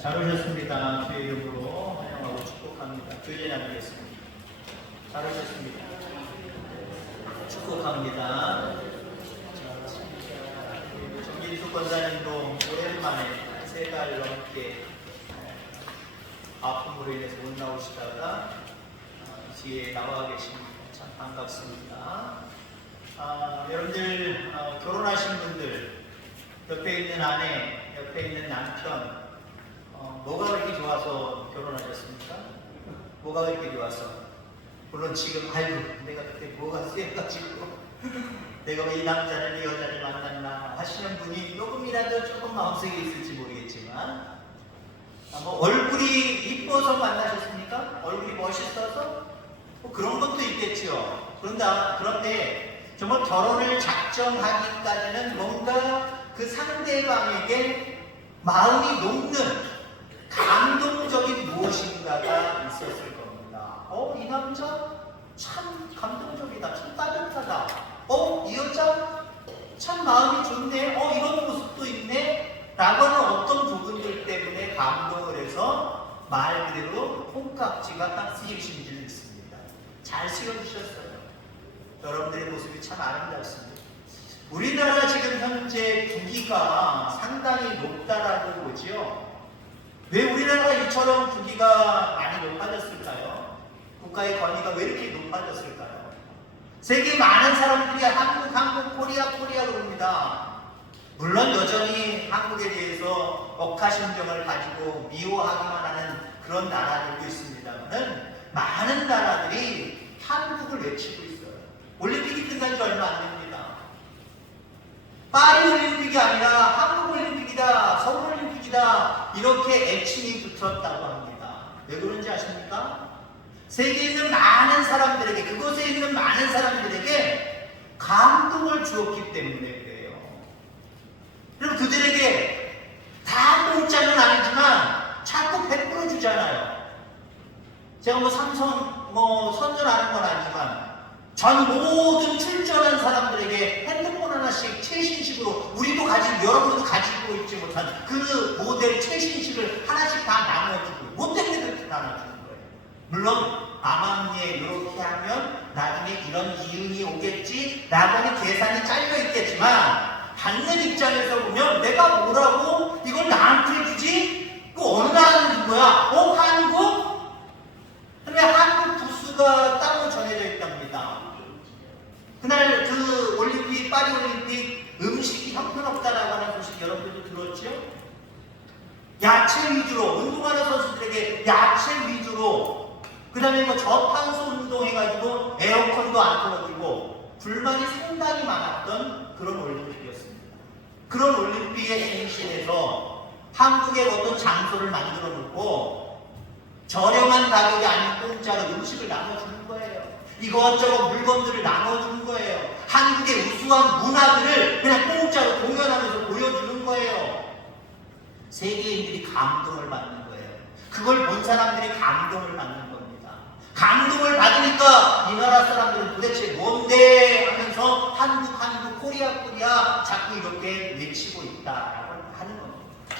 잘 오셨습니다. 주의 이름으로 환영하고 축복합니다. 교제 나누겠습니다. 잘 오셨습니다. 축복합니다. 정진수 권사님도 오랜만에 3달 넘게 아픔으로 인해서 못 나오시다가 뒤에 나와 계십니다. 참 반갑습니다. 여러분들 결혼하신 분들, 옆에 있는 아내, 옆에 있는 남편, 뭐가 그렇게 좋아서 결혼하셨습니까? 뭐가 그렇게 좋아서? 물론 지금 아이고 내가 그때 뭐가 쎄가지고 내가 왜 이 남자를 이 여자를 만났나 하시는 분이 조금이라도 조금 마음속에 있을지 모르겠지만 뭐 얼굴이 이뻐서 만나셨습니까? 얼굴이 멋있어서? 뭐 그런 것도 있겠죠. 그런데 정말 결혼을 작정하기까지는 뭔가 그 상대방에게 마음이 녹는 감동적인 무엇인가가 있었을 겁니다. 이 남자 참 감동적이다. 참 따뜻하다. 이 여자 참 마음이 좋네. 이런 모습도 있네. 라고 하는 어떤 부분들 때문에 감동을 해서 말 그대로 콩깍지가 딱 쓰이신 줄 믿습니다. 잘 쓰여주셨어요. 여러분들의 모습이 참 아름답습니다. 우리나라 지금 현재 부기가 상당히 높다라고 보죠. 왜 우리나라가 이처럼 부기가 많이 높아졌을까요? 국가의 권위가 왜 이렇게 높아졌을까요? 세계 많은 사람들이 한국, 코리아 그럽니다. 물론 여전히 한국에 대해서 억하심정을 가지고 미워하기만 하는 그런 나라들도 있습니다만 많은 나라들이 한국을 외치고 있어요. 올림픽이 끝난 지 얼마 안 됩니다. 파리 올림픽이 아니라 한국 올림픽이다, 서울 올림픽이다 이렇게 애칭이 붙었다고 합니다. 왜 그런지 아십니까? 세계에 있는 많은 사람들에게, 그곳에 있는 많은 사람들에게 감동을 주었기 때문에 그래요. 그럼 그들에게 다 공짜는 아니지만 자꾸 베풀어 주잖아요. 제가 삼성 선전하는 건 아니지만 전 모든 출전한 사람들에게 핸드폰 하나씩 최신식으로 우리도 여러분도 가지고 있지 못한 그 모델 최신식을 하나씩 다 나눠주고 못된 애들 나눠주는 거예요. 물론 암암리에 이렇게 하면 나중에 이런 이윤이 오겠지 라고 하는 계산이 잘려 있겠지만 받는 입장에서 보면 내가 뭐라고 이걸 나한테 주지? 그 어느 나라는 준 거야? 한국? 근데 한국 부스가 따로 정해져 있답니다. 그날 그 올림픽, 파리 올림픽 음식이 형편없다라고 하는 소식 여러분들도 들었죠? 야채 위주로, 운동하는 선수들에게 야채 위주로, 그 다음에 저탄소 운동해가지고 에어컨도 안 틀어주고 불만이 상당히 많았던 그런 올림픽이었습니다. 그런 올림픽의 중심에서 한국의 어떤 장소를 만들어 놓고 저렴한 가격이 아닌 공짜로 음식을 나눠주는 거예요. 이것저것 물건들을 나눠주는 거예요. 한국의 우수한 문화들을 그냥 공짜로 공연하면서 보여주는 거예요. 세계인들이 감동을 받는 거예요. 그걸 본 사람들이 감동을 받는 겁니다. 감동을 받으니까 이 나라 사람들은 도대체 뭔데 하면서 한국, 코리아 자꾸 이렇게 외치고 있다라고 하는 겁니다.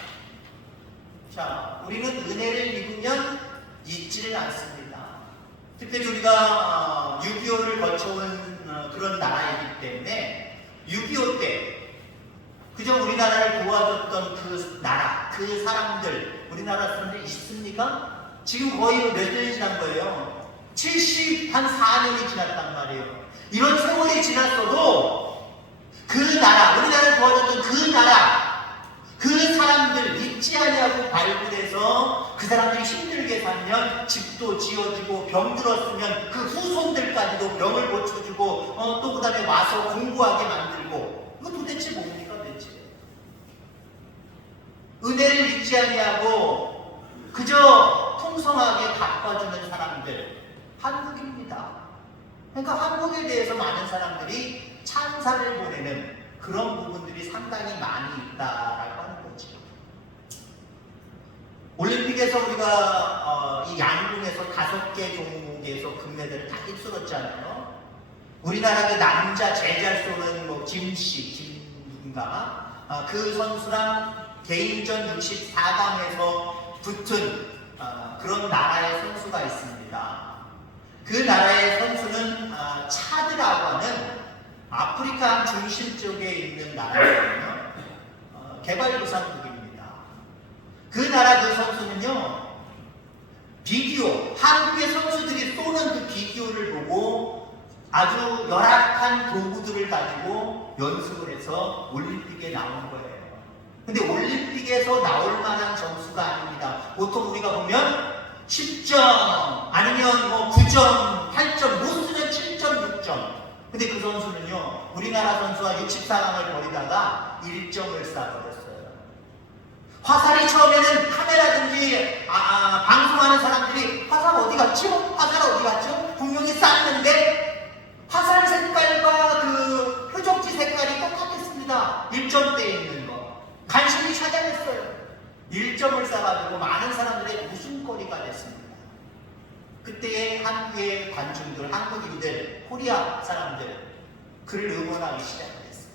자, 우리는 은혜를 입으면 잊지를 않습니다. 특별히 우리가 6.25를 거쳐온 그런 나라이기 때문에 6.25 때 그저 우리나라를 도와줬던 그 나라, 그 사람들, 우리나라 사람들 있습니까? 지금 거의 몇 년이 지난 거예요. 74년이 지났단 말이에요. 이런 세월이 지났어도 그 나라, 우리나라를 도와줬던 그 나라, 그 사람들 잊지 아니하고 발굴해서 그 사람들이 힘들게 살면 집도 지어주고 병 들었으면 그 후손들까지도 병을 고쳐주고 또 그 다음에 와서 공부하게 만들고 이거 도대체 뭡니까 대체? 은혜를 잊지 아니하고 그저 풍성하게 갚아주는 사람들 한국입니다. 그러니까 한국에 대해서 많은 사람들이 찬사를 보내는 그런 부분들이 상당히 많이 있다라고 하는 거죠. 올림픽에서 우리가 이 양궁에서 5개 종목에서 금메달을 다 휩쓸었잖아요. 우리나라 그 남자 제잘 쏘는 김씨, 김 누군가 그 선수랑 개인전 64강에서 붙은 그런 나라의 선수가 있습니다. 그 나라의 선수는 차드라고 하는 아프리카 중심 쪽에 있는 나라거든요. 개발도상국입니다. 그 나라 그 선수는요, 비디오, 한국의 선수들이 쏘는 그 비디오를 보고 아주 열악한 도구들을 가지고 연습을 해서 올림픽에 나온 거예요. 근데 올림픽에서 나올 만한 점수가 아닙니다. 보통 우리가 보면 10점, 아니면 뭐 9점, 8점, 못 쓰면 7점, 6점. 근데 그 선수는요, 우리나라 선수와 64강을 벌이다가 1점을 쏴버렸어요. 화살이 처음에는 카메라든지 방송하는 사람들이 화살 어디 갔죠? 화살 어디 갔죠? 분명히 쐈는데 화살 색깔과 그 표적지 색깔이 똑같았습니다. 1점대에 있는 거. 간신히 찾아냈어요. 1점을 쏴가지고 많은 사람들의 웃음거리가 됐습니다. 그때의 한국의 관중들, 한국인들, 코리아 사람들 그를 응원하기 시작했어요.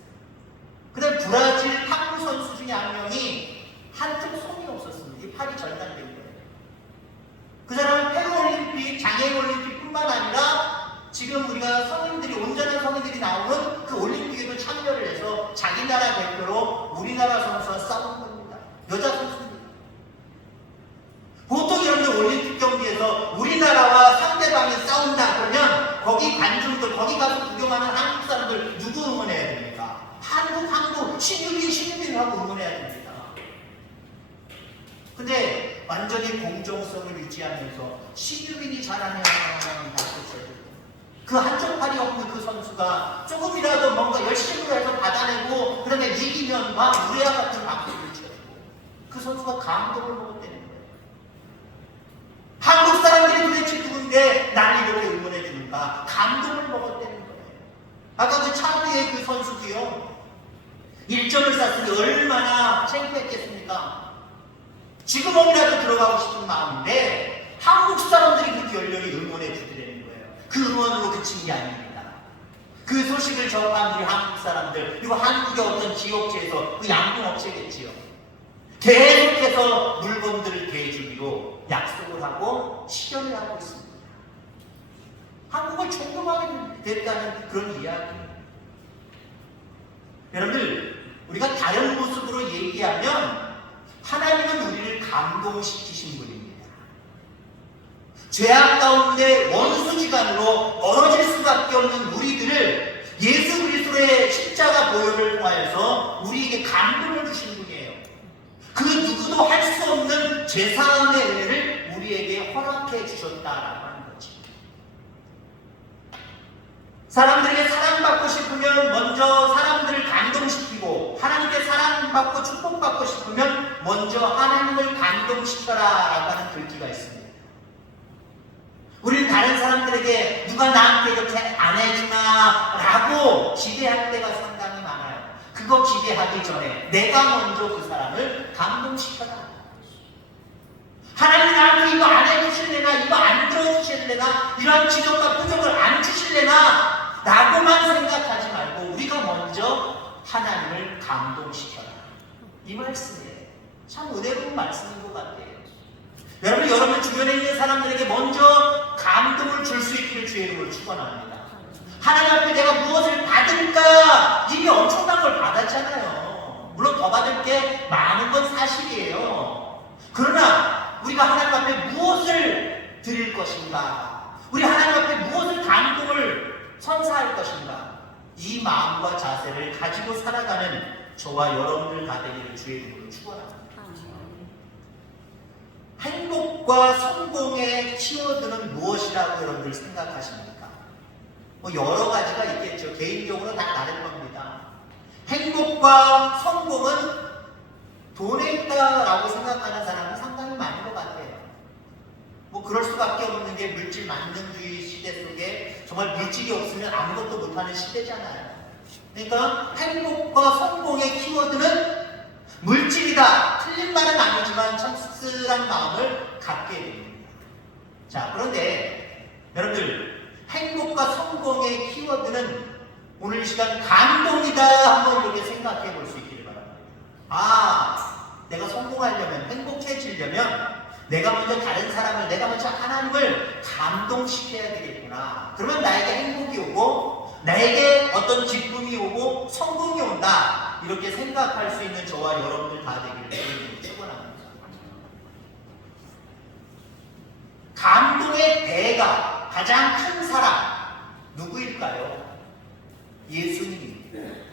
그 다음 브라질 탁구 선수 중에 한 명이 한쪽 손이 없었습니다. 이 팔이 절단된 거예요. 그 사람은 페루올림픽, 장애인올림픽뿐만 아니라 지금 우리가 성인들이, 온전한 성인들이 나오는 그 올림픽에도 참여를 해서 자기 나라 대표로 우리나라 선수와 싸운 겁니다. 여자 선수입니다. 보통 여러분들 올림픽 경기에서 우리나라와 상대방이 싸운다 그러면 거기 관중들, 거기 가서 구경하는 한국 사람들 누구 응원해야 됩니까? 한국, 신유빈 하고 응원해야 됩니다. 근데 완전히 공정성을 유지하면서 신유빈이 잘하면 그 한쪽 팔이 없는 그 선수가 조금이라도 뭔가 열심히 해서 받아내고 그 다음에 이기면 막 우리와 같은 박수를 쳐주고 그 선수가 감동을 먹었다는 거예요. 한국 사람들이 도대체 누군데 날 이렇게 응원해 주는가? 감동을 먹었다는 거예요. 아까 그 차드의 그 선수도요, 1점을 쐈으니 얼마나 창피했겠습니까? 지금이라도 들어가고 싶은 마음인데 한국 사람들이 그렇게 열렬히 응원해 주더라는 거예요. 그 응원으로 그친 게 아닙니다. 그 소식을 접한 우리 한국 사람들, 그리고 한국의 어떤 기업체에서, 그 양봉업체겠지요, 계속해서 물건들을 대주기로 약속을 하고 실현을 하고 있습니다. 한국을 존경하게 됐다는 그런 이야기입니다. 여러분들, 우리가 다른 모습으로 얘기하면 하나님은 우리를 감동시키신 분입니다. 죄악 가운데 원수지간으로 멀어질 수밖에 없는 우리들을 예수 그리스도의 십자가 보혈을 통하여서 우리에게 감동을 주신 분이에요. 그 누구도 할 수 없는 죄사함의 은혜를 우리에게 허락해 주셨다라고 하는 거지. 사람들에게 사랑받고 싶으면 먼저 사람들을 감동시키고, 하나님께 사랑받고 축복받고 싶으면 먼저 하나님을 감동시켜라 라고 하는 글귀가 있습니다. 우리는 다른 사람들에게 누가 나한테 이렇게 안 해주나 라고 기대할 때가 상당히 많아요. 그거 기대하기 전에 내가 먼저 그 사람을 감동시켜라. 하나님 나한테 이거 안 해주실래나, 이거 안 들어주실래나, 이러한 기적과 표적을 안 주실래나 라고만 생각하지 말고 우리가 먼저 하나님을 감동시켜라. 이 말씀이에요. 참 은혜로운 말씀인 것 같아요. 여러분 주변에 있는 사람들에게 먼저 감동을 줄 수 있기를 주의 이름으로 축원합니다. 하나님 앞에 내가 무엇을 받을까? 이미 엄청난 걸 받았잖아요. 물론 더 받을 게 많은 건 사실이에요. 그러나 우리가 하나님 앞에 무엇을 드릴 것인가? 우리 하나님 앞에 무엇을 감동을 선사할 것인가? 이 마음과 자세를 가지고 살아가는 저와 여러분들 다 되기를 주의 이름으로 축원합니다. 행복과 성공의 키워드는 무엇이라고 여러분들 생각하십니까? 뭐 여러 가지가 있겠죠. 개인적으로 다 다를 겁니다. 행복과 성공은 돈에 있다라고 생각하는 사람이 상당히 많은 것 같아요. 뭐 그럴 수밖에 없는 게 물질 만능주의 시대 속에 정말 물질이 없으면 아무것도 못하는 시대잖아요. 그러니까 행복과 성공의 키워드는 물질이다. 틀린 말은 아니지만 참 씁쓸한 마음을 갖게 됩니다. 자, 그런데 여러분들, 행복과 성공의 키워드는 오늘 이 시간 감동이다 한번 이렇게 생각해 볼 수 있기를 바랍니다. 내가 성공하려면, 행복해지려면 내가 먼저 다른 사람을, 내가 먼저 하나님을 감동시켜야 되겠구나. 그러면 나에게 행복이 오고 나에게 어떤 기쁨이 오고 성공이 온다. 이렇게 생각할 수 있는 저와 여러분들 다 되기를 축원합니다. 감동의 대가 가장 큰 사람 누구일까요? 예수님입니다.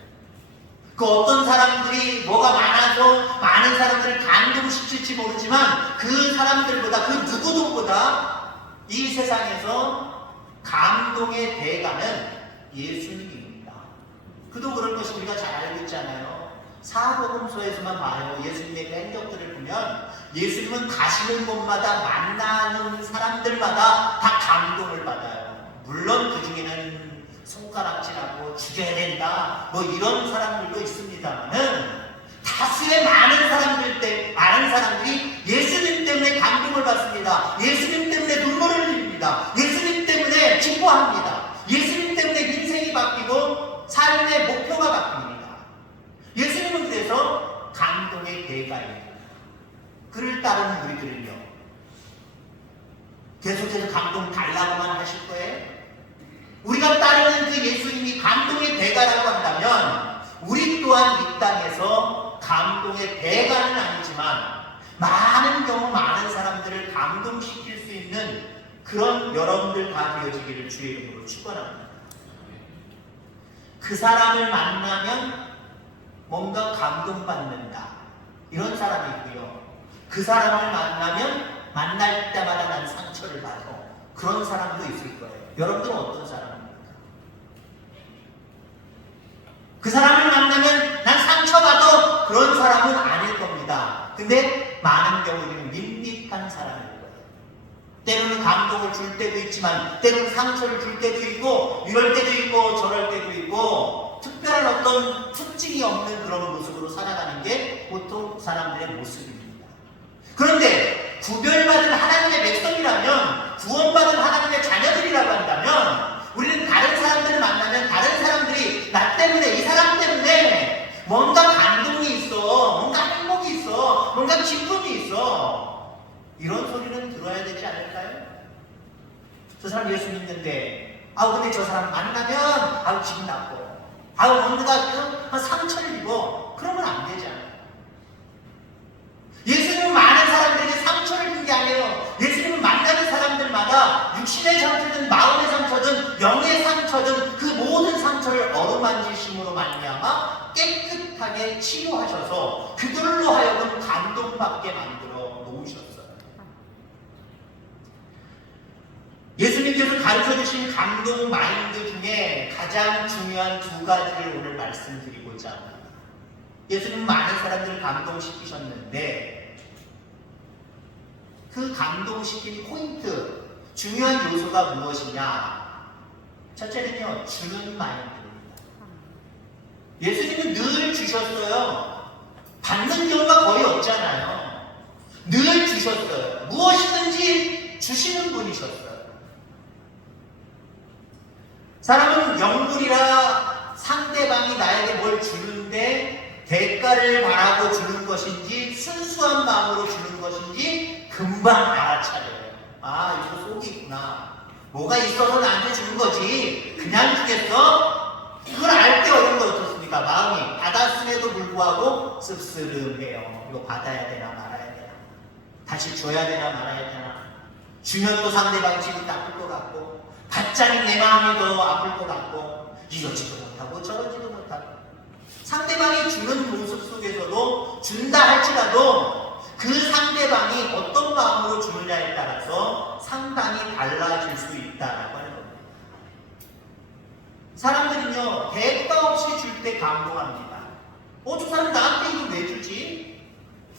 그 어떤 사람들이 뭐가 많아서 많은 사람들을 감동시킬지 모르지만 그 사람들보다, 그 누구도보다 이 세상에서 감동의 대가는 예수님입니다. 그도 그럴 것이 우리가 잘 알고 있잖아요. 사복음서에서만 봐요. 예수님의 그 행적들을 보면 예수님은 가시는 곳마다 만나는 사람들마다 다 감동을 받아요. 물론 그 중에는 손가락질하고 죽여야 된다 뭐 이런 사람들도 있습니다만은 다수의 많은 사람들이 예수님 때문에 감동을 받습니다. 예수님 때문에 눈물을 흘립니다. 예수님 때문에 기뻐합니다. 예수님 때문에 인생이 바뀌고 삶의 목표가 바뀝니다. 예수님은 그래서 감동의 대가입니다. 그를 따르는 우리들은요, 계속해서 감동 달라고만 하실 거예요? 우리가 따르는 그 예수님이 감동의 대가라고 한다면 우리 또한 이 땅에서 감동의 대가는 아니지만 많은 경우 많은 사람들을 감동시킬 수 있는 그런 여러분들 다 되어지기를 주의 이름으로 축원합니다. 그 사람을 만나면 뭔가 감동받는다 이런 사람이 있고요. 그 사람을 만나면 만날 때마다 난 상처를 받아 그런 사람도 있을 거예요. 여러분들은 어떤 사람입니까? 그 사람을 만나면 난 상처받아 그런 사람은 아닐 겁니다. 근데 많은 경우에는 밋밋한 사람일 거예요. 때로는 감동을 줄 때도 있지만 때로는 상처를 줄 때도 있고 이럴 때도 있고 저럴 때도 있고 특별한 어떤 특징이 없는 그런 모습으로 살아가는 게 보통 사람들의 모습입니다. 그런데 구별받은 하나님의 백성이라면, 구원받은 하나님의 자녀들이라고 한다면 우리는 다른 사람들을 만나면 다른 사람들이 나 때문에, 이 사람 때문에 뭔가 감동이 있어, 뭔가 행복이 있어, 뭔가 기쁨이 있어, 이런 소리는 들어야 되지 않을까요? 저 사람 예수 믿는데 근데 저 사람 만나면 기분 나쁘고 뭔가 상처를 입어. 그러면 안 되잖아요. 예수님은 많은 사람들에게 상처를 준 게 아니에요. 예수님은 만나는 사람들마다 육신의 상처든 마음의 상처든 영의 상처든 그 모든 상처를 어루만지심으로 말미암아 깨끗하게 치유하셔서 그들로 하여금 감동받게 만들어 놓으셨어요. 예수님께서 가르쳐주신 감동 마인드 중에 가장 중요한 두 가지를 오늘 말씀드리고자 합니다. 예수님은 많은 사람들을 감동시키셨는데 그 감동시킨 포인트, 중요한 요소가 무엇이냐? 첫째는요, 주는 마인드입니다. 예수님은 늘 주셨어요. 받는 경우가 거의 없잖아요. 늘 주셨어요. 무엇이든지 주시는 분이셨어요. 사람은 영물이라 상대방이 나에게 뭘 주는데 대가를 바라고 주는 것인지 순수한 마음으로 주는 것인지 금방 알아차려요. 이거 속이 있구나. 뭐가 있어서 나한테 주는 거지. 그냥 주겠어? 그걸 알 때 어려운 거 어떻습니까? 마음이 받았음에도 불구하고 씁쓸해요. 이거 받아야 되나 말아야 되나, 다시 줘야 되나 말아야 되나, 주면 또 상대방이 기분 나쁠 것 같고, 받자니 내 마음이 더 아플 것 같고, 이러지도 못하고 저러지도 못하고. 상대방이 주는 모습 속에서도 준다 할지라도 그 상대방이 어떤 마음으로 주느냐에 따라서 상당히 달라질 수 있다라고 하는 겁니다. 사람들은요, 대가 없이 줄 때 감동합니다. 저 사람이 나한테 이걸 왜 주지?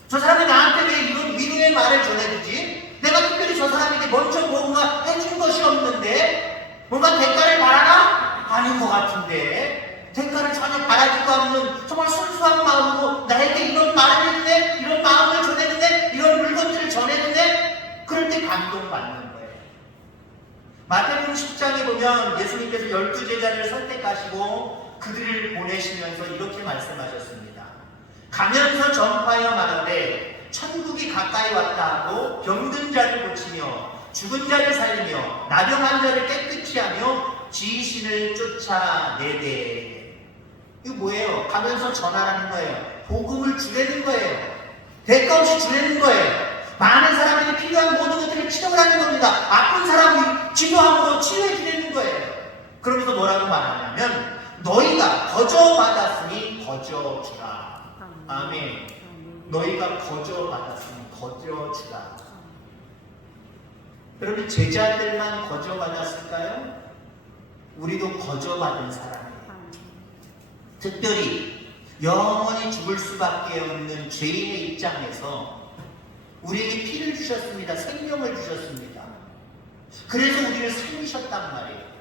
저 사람이 나한테 왜 이런 위로의 말을 전해주지? 내가 특별히 저 사람에게 먼저 뭔가 해준 것이 없는데 뭔가 대가를 바라나? 아닌 것 같은데 대가를 전혀 바라지도 않는 정말 순수한 마음으로 나에게 이런 말을 해주네, 이런 마음을 전해주네, 이런 물건들을 전해주네, 그럴 때 감동받는 거예요. 마태복음 10장에 보면 예수님께서 12제자를 선택하시고 그들을 보내시면서 이렇게 말씀하셨습니다. 가면서 전파하여 말하되 천국이 가까이 왔다 하고 병든 자를 고치며 죽은 자를 살리며 나병한 자를 깨끗이 하며 지신을 쫓아내되. 이거 뭐예요? 가면서 전하라는 거예요. 복음을 주려는 거예요. 대가 없이 주려는 거예요. 많은 사람들이 필요한 모든 것들을 치료하는 겁니다. 아픈 사람이 기도함으로 치료해 주려는 거예요. 그러면서 뭐라고 말하냐면 너희가 거저 받았으니 거저 주라. 아멘. 너희가 거저 받았으니 거저 주라. 여러분, 제자들만 거저 받았을까요? 우리도 거저 받은 사람이에요. 특별히 영원히 죽을 수밖에 없는 죄인의 입장에서 우리에게 피를 주셨습니다. 생명을 주셨습니다. 그래서 우리를 살리셨단 말이에요.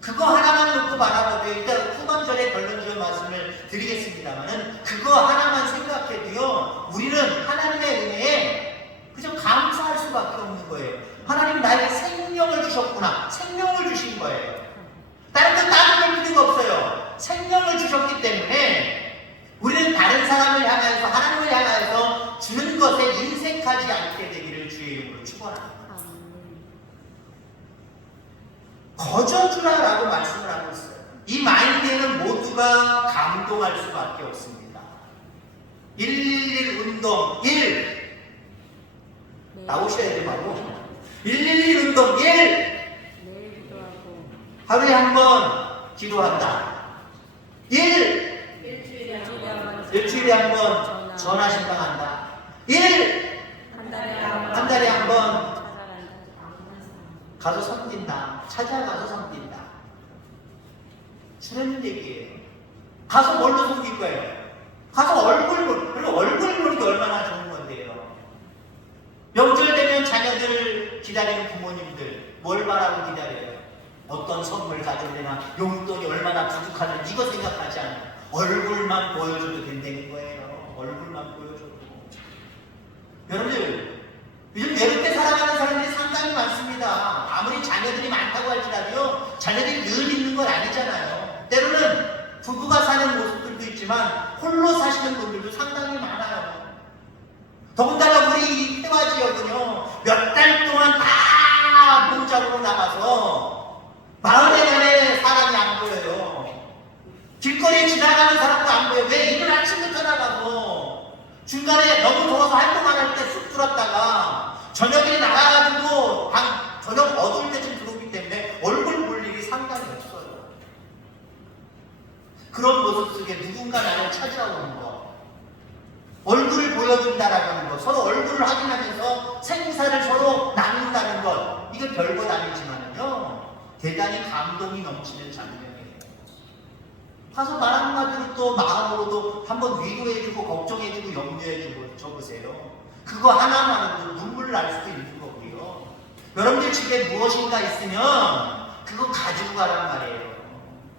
그거 하나만 놓고 바라보되, 일단 후반절에 결론적인 말씀을 드리겠습니다만은 그거 하나만 생각해도요, 우리는 하나님의 은혜에 그저 감사할 수밖에 없는 거예요. 하나님 나에게 생명을 주셨구나. 생명을 주신 거예요. 다른 거 따져볼 필요가 없어요. 생명을 주셨기 때문에 우리는 다른 사람을 향하여서, 하나님을 향하여서 주는 것에 인색하지 않게 되기를 주의 이름으로 축원합니다. 거저주라 라고 말씀을 하고 있어요. 이 마인드에는 모두가 감동할 수밖에 없습니다. 111 운동 1 나오셔야 돼요. 바로 111 운동 1 하루에 한 번 기도한다. 1 일주일에 한 번 전화 신방한다. 1 한 달에 한 번 가서 섬긴다. 찾아가서 섬긴다. 주는 얘기예요. 가서 뭘로 섬길 거예요? 가서 얼굴 보는, 그리고 얼굴 보는 게 얼마나 좋은 건데요. 명절 되면 자녀들 기다리는 부모님들 뭘 바라고 기다려요? 어떤 선물 가져오려나, 용돈이 얼마나 부족하는지 이거 생각하지 않아요. 얼굴만 보여줘도 된다는 거예요. 얼굴만 보여줘도. 여러분들, 요즘 외롭게 살아가는 사람들이 상당히 많습니다. 아무리 자녀들이 많다고 할지라도요, 자녀들이 늘 있는 건 아니잖아요. 때로는 부부가 사는 모습들도 있지만 홀로 사시는 분들도 상당히 많아요. 더군다나 우리 이 태화 지역은요, 몇 달 동안 다 농장으로 나가서 마을에 만에 사람이 안 보여요. 길거리에 지나가는 사람도 안 보여요. 왜? 이른 아침부터 나가서 중간에 너무 더워서 활동 안 할 때 쑥 들었다가 저녁에 나가가지고 저녁 어두울 때쯤 들어오기 때문에 얼굴 볼 일이 상당히 없어요. 그런 모습 속에 누군가 나를 찾아오는 것, 얼굴을 보여준다라는 것, 서로 얼굴을 확인하면서 생사를 서로 나눈다는 것, 이건 별것 아니지만요, 대단히 감동이 넘치는 장면이에요. 가서 말 한마디로 또 마음으로도 한번 위로해주고 걱정해주고 염려해주고 줘보세요. 그거 하나만으로도 눈물 날 수도 있는 거고요. 여러분들 집에 무엇인가 있으면 그거 가지고 가란 말이에요.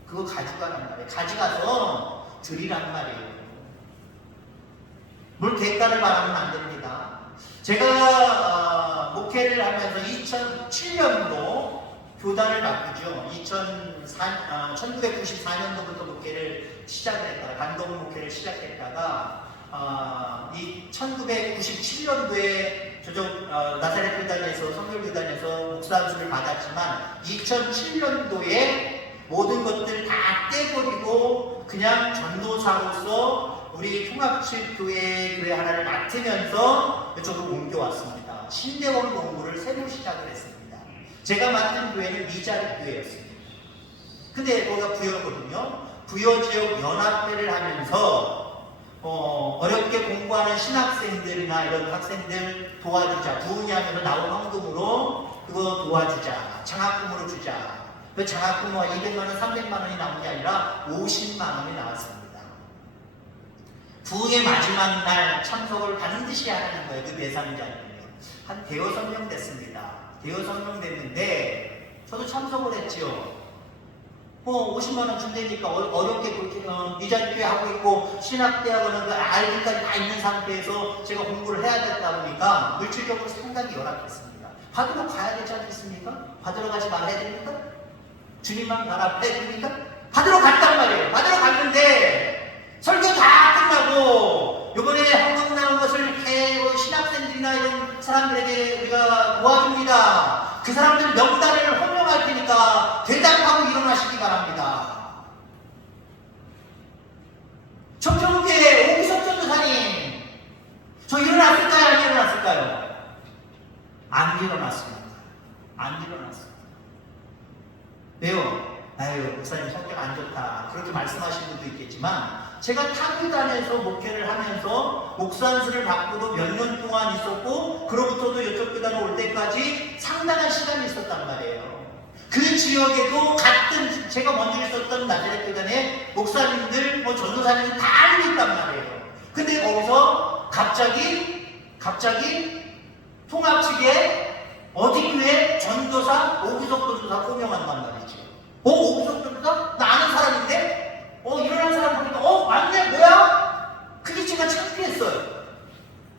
그거 가지고 가란 말이에요. 가져가서 드리란 말이에요. 뭘 대가를 바라면 안 됩니다. 제가 목회를 하면서 2007년도 교단을 바꾸죠. 1994년도부터 목회를 시작을 했다가, 간동 목회를 시작했다가 이 1997년도에 저쪽 나사렛 교단에서, 성결교단에서 목사안수를 받았지만 2007년도에 모든 것들 다 떼버리고 그냥 전도사로서 우리 통합집 교회 하나를 맡으면서 이쪽으로 옮겨왔습니다. 신대원 공부를 새로 시작을 했습니다. 제가 맡은 교회는 미자리 교회였습니다. 근데 거기가 부여거든요. 부여 지역 연합회를 하면서 어렵게 공부하는 신학생들이나 이런 학생들 도와주자, 부흥회하면서 나온 헌금으로 그거 도와주자, 장학금으로 주자. 그 장학금은 200만원, 300만원이 나온 게 아니라 50만원이 나왔습니다. 부흥회 마지막 날 참석을 반드시 하라는 거예요. 그 대상자는요. 한 대여섯 명 됐습니다. 대여섯 명 됐는데 저도 참석을 했죠. 50만원 준다니까 어렵게 미자리교회 하고 있고 신학대학원은 그 아이들까지 다 있는 상태에서 제가 공부를 해야 됐다 보니까 물질적으로 상당히 열악했습니다. 받으러 가야 되지 않겠습니까? 받으러 가지 말아야 됩니까? 주님만 바라봐야 됩니까? 받으러 갔단 말이에요. 받으러 갔는데 설교 다 끝나고 요번에 헌금 나온 것을 이렇게 신학생들이나 이런 사람들에게 우리가 도와줍니다. 그 사람들 명단을 호명할 테니까 대답하고 일어나시기 바랍니다. 청평교회 오기석 전도사님, 저 일어났을까요? 안 일어났을까요? 안 일어났습니다. 안 일어났습니다. 왜요? 아유, 목사님 성격 안 좋다, 그렇게 말씀하시는 분도 있겠지만, 제가 타교단에서 목회를 하면서 목사안수를 받고도 몇 년 동안 있었고, 그로부터도 이쪽 교단에 올 때까지 상당한 시간이 있었단 말이에요. 그 지역에도 같은, 제가 먼저 있었던 나자렛 교단에 목사님들, 전도사님들 다 알고 있단 말이에요. 근데 거기서 갑자기 통합 측에 어디 교회 전도사 오기석 전도사 호명한단 말이죠. 오기석 전도사? 나 아는 사람인데? 일어난 사람 보니까 맞네, 뭐야? 그게 제가 창피했어요.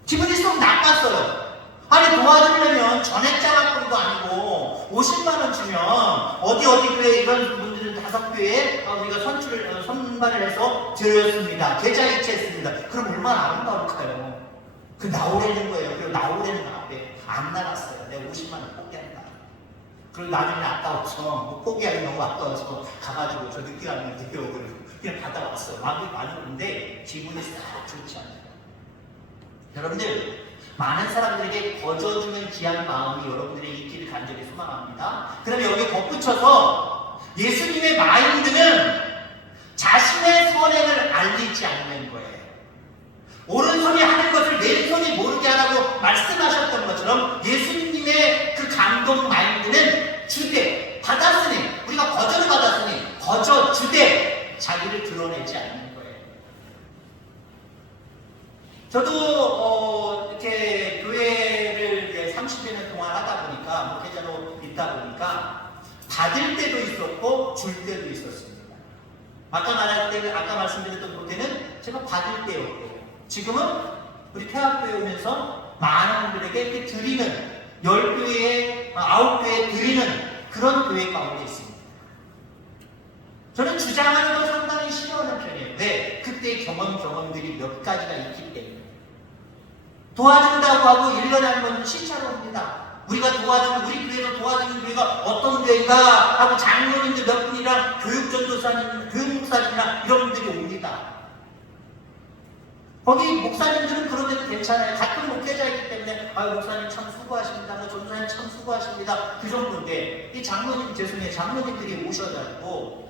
기분이 좀 나빴어요. 아니, 도와주려면 전액장학금도 아니고 50만원 주면 어디 교회 이런 분들은 5교회에 우리가 선발을 해서 드렸습니다. 계좌 이체했습니다. 그럼 얼마나 아름다울까요? 그 나오라는 거예요. 그리고 나오라는 앞에 안 나갔어요. 내가 50만원 포기한다. 그리고 나중에 아까워서 포기하기 너무 아까워서 가가지고 저 늦게 가면 돼요. 그냥 받아왔어요. 마음이 많은데 기분이 싹 좋지 않아요. 여러분들, 많은 사람들에게 거저주는 귀한 마음이 여러분들의 있기를 간절히 소망합니다. 그러면 여기 덧붙여서 예수님의 마인드는 자신의 선행을 알리지 않는 거예요. 오른손이 하는 것을 왼손이 모르게 하라고 말씀하셨던 것처럼 예수님의 그 감동 마인드는 주되, 받았으니, 우리가 거저를 받았으니 거저 주되 자기를 드러내지 않는 거예요. 저도 이렇게 교회를 30여 년 동안 하다 보니까, 목회자로 있다 보니까 받을 때도 있었고 줄 때도 있었습니다. 아까 말씀드렸던 그때는 제가 받을 때였고, 지금은 우리 태학교에 오면서 많은 분들에게 이렇게 드리는, 10교회에 9교회에 드리는 그런 교회 가운데 있습니다. 저는 주장하는 걸 상당히 싫어하는 편이에요. 왜? 그때의 경험들이 몇 가지가 있기 때문에. 도와준다고 하고 일어나는 건 시차로입니다. 우리가 도와주는, 우리 교회에서 도와주는 교회가 어떤 교회인가 하고 장로님들 몇 분이랑 교육전도사님, 교육목사님이나 이런 분들이 옵니다. 거기 목사님들은 그런 데도 괜찮아요. 같은 목회자이기 때문에 목사님 참 수고하십니다, 전도사님 참 수고하십니다, 그 정도인데, 이 장로님들이 오셔가지고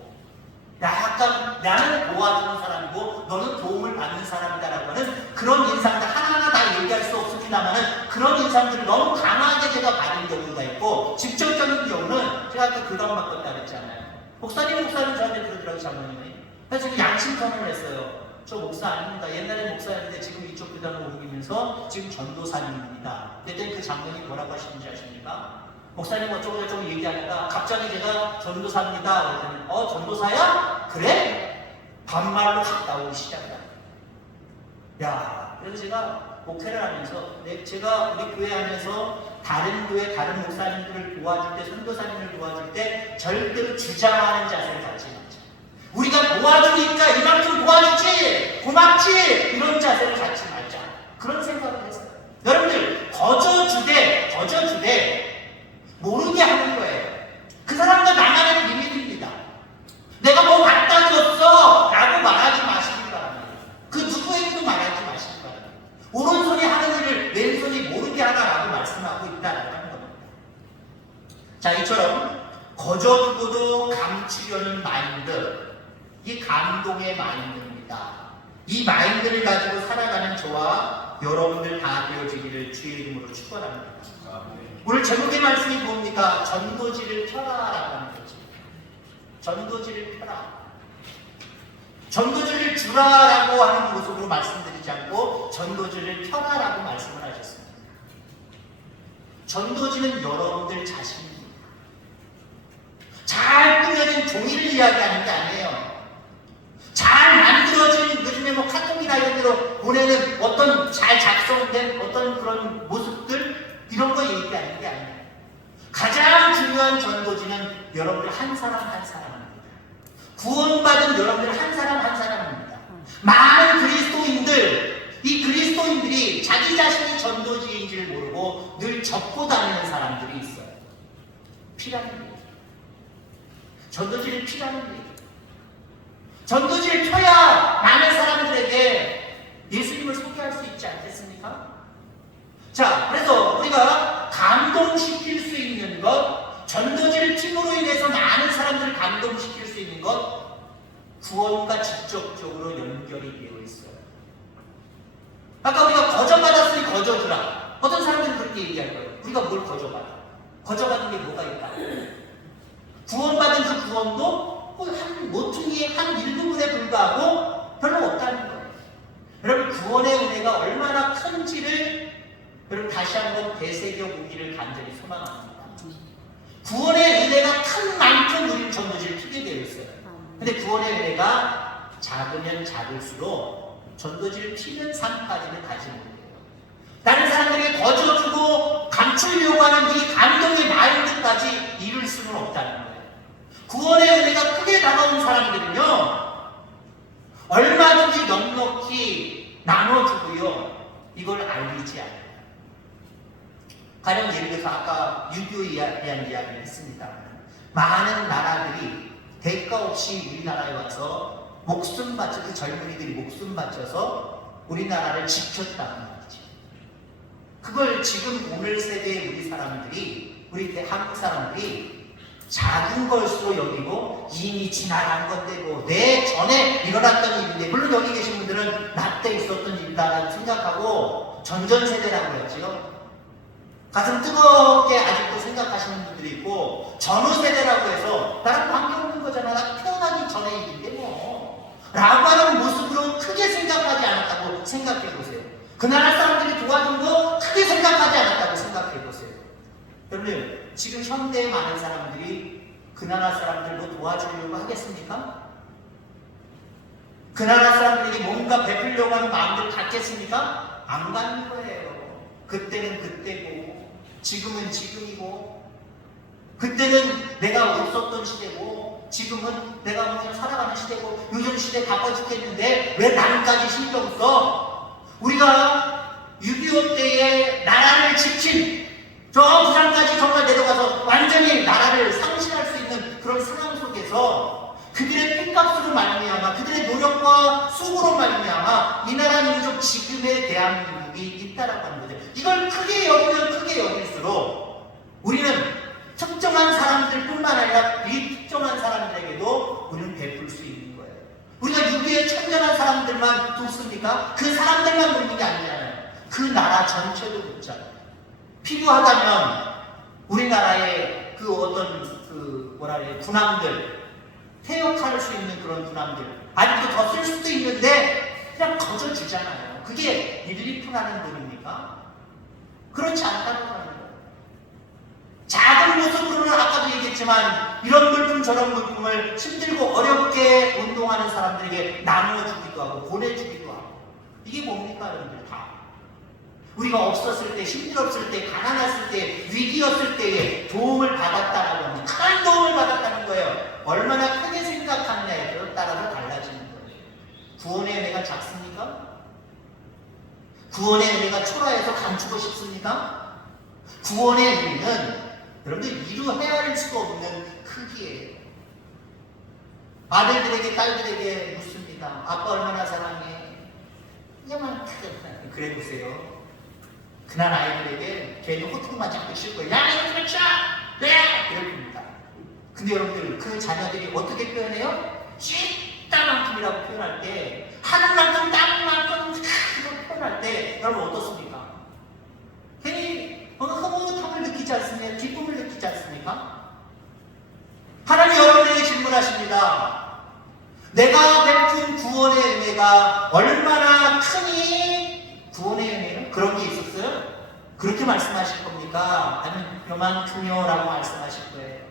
약간 나는 도와주는 사람이고 너는 도움을 받는 사람이다라고 하는 그런 인상들 하나하나 다 얘기할 수 없습니다만은, 그런 인상들을 너무 강하게 제가 받은 경우가 있고, 직접적인 경우는 제가 아까 교당 바꿨다 그랬잖아요. 목사님 저한테 그러더라고요, 장로님이. 그래서 지금 양심 선언을 했어요. 저 목사 아닙니다. 옛날에 목사였는데 지금 이쪽 교단으로 옮기면서 지금 전도사님입니다. 그랬더니 그 장로님 뭐라고 하시는지 아십니까? 목사님 어쩌고저쩌고 얘기하다가 갑자기 제가 전도사입니다. 그랬더니 전도사야? 그래? 반말로 확 나오기 시작합니다. 야, 그래서 제가 목회를 하면서, 제가 우리 교회 하면서 다른 교회, 다른 목사님들을 도와줄 때, 선도사님을 도와줄 때 절대로 주장하는 자세를 갖지 말자. 우리가 도와주니까 이만큼 도와주지, 고맙지, 이런 자세를 갖지 말자. 그런 생각을 했어요. 여러분들, 거저주되 모르게 하는 거예요. 그 사람과 나만의 비밀입니다. 내가 뭐 갖다 줬어 라고 말하지 마시기 바랍니다. 그 누구에게도 말하지 마시기 바랍니다. 오른손이 하는 일을 왼손이 모르게 하라라고 말씀하고 있다는 겁니다. 자, 이처럼 거저주고도 감추려는 마인드, 이 감동의 마인드입니다. 이 마인드를 가지고 살아가는 저와 여러분들 다 되어지기를 주의 이름으로 축원합니다. 오늘 제목의 말씀이 뭡니까? 전도지를 펴라라고 하는 거죠. 전도지를 펴라. 전도지를 주라라고 하는 모습으로 말씀드리지 않고 전도지를 펴라라고 말씀을 하셨습니다. 전도지는 여러분들 자신입니다. 잘 꾸며진 종이를 이야기하는 게 아니에요. 잘 만들어진, 요즘에 카톡이나 이런 데로 보내는 어떤 잘 작성된 어떤 그런 모습들, 이런 거 얘기하는 게 아니에요. 가장 중요한 전도지는 여러분들 한 사람 한 사람입니다. 구원받은 여러분들 한 사람 한 사람입니다. 던질지를 모르고 늘 접고 다니는 사람들이 있어요. 피라는 얘기. 전도지를 피라는 얘기. 전도지를 펴야 많은 사람들에게 예수님을 소개할 수 있지 않겠습니까? 자, 그래서 우리가 감동시킬 수 있는 것, 전도지를 핌으로 인해서 많은 사람들을 감동시킬 수 있는 것, 구원과 직접적으로 연결이 되어 있어요. 아까 우리가 거저받았으니 거저주라. 어떤 사람들은 그렇게 얘기할 거예요. 우리가 뭘 거저받아? 거저받은 게 뭐가 있다? 구원받은 그 구원도 한 모퉁이의 한 일부분에 불과하고 별로 없다는 거예요. 여러분, 구원의 은혜가 얼마나 큰지를 여러분 다시 한번 되새겨 보기를 간절히 소망합니다. 구원의 은혜가 큰 만큼 우리는 전도지를 피게 되어 있어요. 근데 구원의 은혜가 작으면 작을수록 전도지를 피는 삶까지는 가지 못해요. 다른 사람들에게 거저주고 감추려고 하는 이 감동의 마인드까지 이룰 수는 없다는 거예요. 구원의 은혜가 크게 다가온 사람들은요, 얼마든지 넉넉히 나눠주고요, 이걸 알리지 않아요. 가령 예를 들어서 아까 6.25 대한 이야기를 했습니다. 많은 나라들이 대가 없이 우리나라에 와서 목숨 바쳐, 그 젊은이들이 목숨 바쳐서 우리나라를 지켰다는 말이죠. 그걸 지금 오늘 세대의 우리 사람들이, 우리 한국 사람들이 작은 것으로 여기고 이미 지나간 건데고 내 전에 일어났던 일인데, 물론 여기 계신 분들은 나 때 있었던 일이다라고 생각하고 전전세대라고 했죠. 가슴 뜨겁게 아직도 생각하시는 분들이 있고, 전후세대라고 해서 나랑 관계없는 거잖아, 나 태어나기 전에 일인데 뭐 라고 하는 모습으로 크게 생각하지 않았다고 생각해보세요. 그 나라 사람들이 도와준 거 크게 생각하지 않았다고 생각해보세요. 여러분, 지금 현대의 많은 사람들이 그 나라 사람들도 도와주려고 하겠습니까? 그 나라 사람들에게 뭔가 베풀려고 하는 마음들 갖겠습니까? 안 갖는 거예요. 그때는 그때고 지금은 지금이고, 그때는 내가 없었던 시대고 지금은 내가 그냥 살아가는 시대고, 요즘 시대 바빠 죽겠는데 왜 나는까지 신경 써? 우리가 6.25 때에 나라를 지킨 저 부산까지 정말 내려가서 완전히 나라를 상실할 수 있는 그런 상황 속에서 그들의 피값으로 말미암아, 그들의 노력과 수고로 말미암아 이 나라 민족 지금의 대한민국이 있다라고 하는 거죠. 이걸 크게 여기면 크게 여길수록 우리는 특정한 사람들뿐만 아니라 비특정한 사람들에게도 우리는 베풀 수 있는 거예요. 우리가 6.25에 천전한 사람들만 돕습니까? 그 사람들만 돕는 게 아니잖아요. 그 나라 전체도 돕잖아요. 필요하다면 우리나라의 그 어떤 그 뭐라 그래요, 군함들, 퇴역할 수 있는 그런 군함들 아직도 더 쓸 수도 있는데 그냥 거저주잖아요. 그게 1, 2%라는 돈입니까? 그렇지 않다는 거예요. 작은 모습으로는 아까도 얘기했지만 이런 물품 저런 물품을 힘들고 어렵게 운동하는 사람들에게 나누어주기도 하고 보내주기도 하고, 이게 뭡니까 여러분들? 다 우리가 없었을 때, 힘들었을 때, 가난했을 때, 위기였을 때에 도움을 받았다라고 하는, 큰 도움을 받았다는 거예요. 얼마나 크게 생각하느냐에 따라서 달라지는 거예요. 구원의 은혜가 작습니까? 구원의 은혜가 초라해서 감추고 싶습니까? 구원의 은혜는 여러분들 이루 헤아릴 수가 없는 크기예요. 아들들에게 딸들에게 묻습니다. 아빠 얼마나 사랑해? 그냥 그래 보세요. 그날 아이들에게 걔는 호통만 자꾸 칠 거예요. 야, 이거 그렇죠? 네! 이렇습니다. 근데 여러분들 그 자녀들이 어떻게 표현해요? 찐따만큼이라고 표현할 때, 하늘만큼 땅만큼 그렇게 표현할 때 여러분 어떻습니까? 괜히 흐뭇함을 느끼지 않습니까? 기쁨을 느끼지 않습니까? 하나님 여러분에게 질문하십니다. 내가 베푼 구원의 은혜가 얼마나 크니? 구원의 은혜는 그런 게 있었어요? 그렇게 말씀하실 겁니까? 아니면 요만큼요 라고 말씀하실 거예요?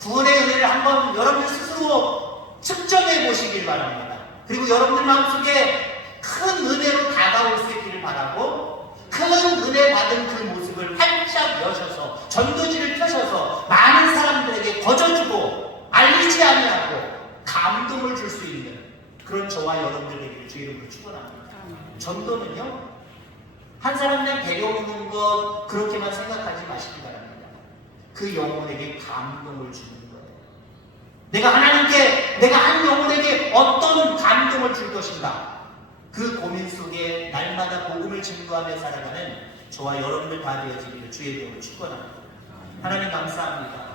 구원의 은혜를 한번 여러분들 스스로 측정해 보시길 바랍니다. 그리고 여러분들 마음속에 큰 은혜로 다가올 수 있기를 바라고, 큰 은혜 받은 그 모습을 활짝 여셔서 전도지를 펴셔서 많은 사람들에게 거저주고 알리지 아니하고 감동을 줄 수 있는 그런 저와 여러분들 되기를 주의 이름으로 축원합니다. 전도는요, 한 사람을 데려오는 것 그렇게만 생각하지 마시기 바랍니다. 그 영혼에게 감동을 주는 거예요. 내가 하나님께 내가 한 영혼에게 어떤 감동을 줄 것인가, 그 고민 속에 날마다 복음을 증거하며 살아가는 저와 여러분들 다 되어지기를 주의 이름으로 축원합니다. 하나님 감사합니다.